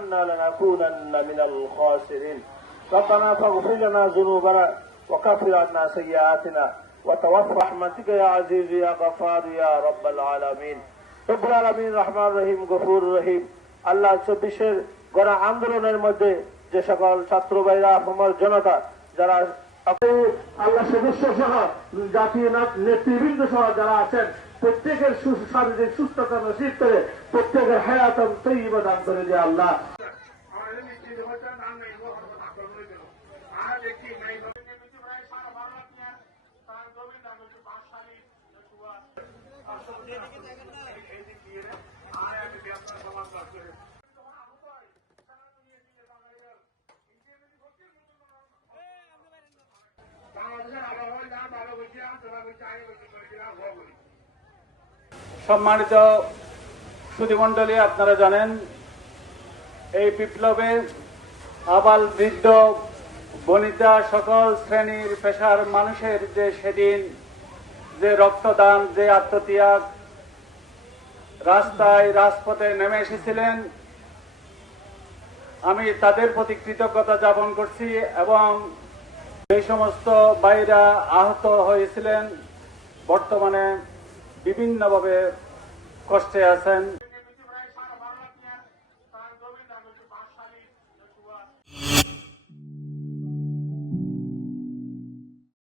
لنكونن من الخاسرين ربنا فاغفر لنا ذنوبنا وكفر عنا سيئاتنا وتوفنا برحمتك يا عزيز يا غفار يا رب العالمين رب العالمين الرحمن الرحيم غفور রহিম আল্লাহ 24 গণ আন্দোলনের মধ্যে যে সকল ছাত্র ভাইরা আমার জনতা যারা আল্লাহ সদস্য সহ জাতীয় নেতৃবৃন্দ সহ যারা আছেন প্রত্যেকের শারীরিক সুস্থতা নসিব করে প্রত্যেকের হায়াতান তৈয়বা দান করে দিয়ে আল্লাহ সম্মানিত সুধীমণ্ডলী, আপনারা জানেন এই বিপ্লবে আবাল বৃদ্ধ বনিতা সকল শ্রেণীর পেশার মানুষের যে সেদিন যে রক্তদান, যে আত্মত্যাগ, রাস্তায় রাজপথে নেমে এসেছিলেন, আমি তাদের প্রতি কৃতজ্ঞতা জ্ঞাপন করছি এবং যে সমস্ত ভাইরা আহত হয়েছিলেন বর্তমানে বিভিন্নভাবে কষ্টে আছেন।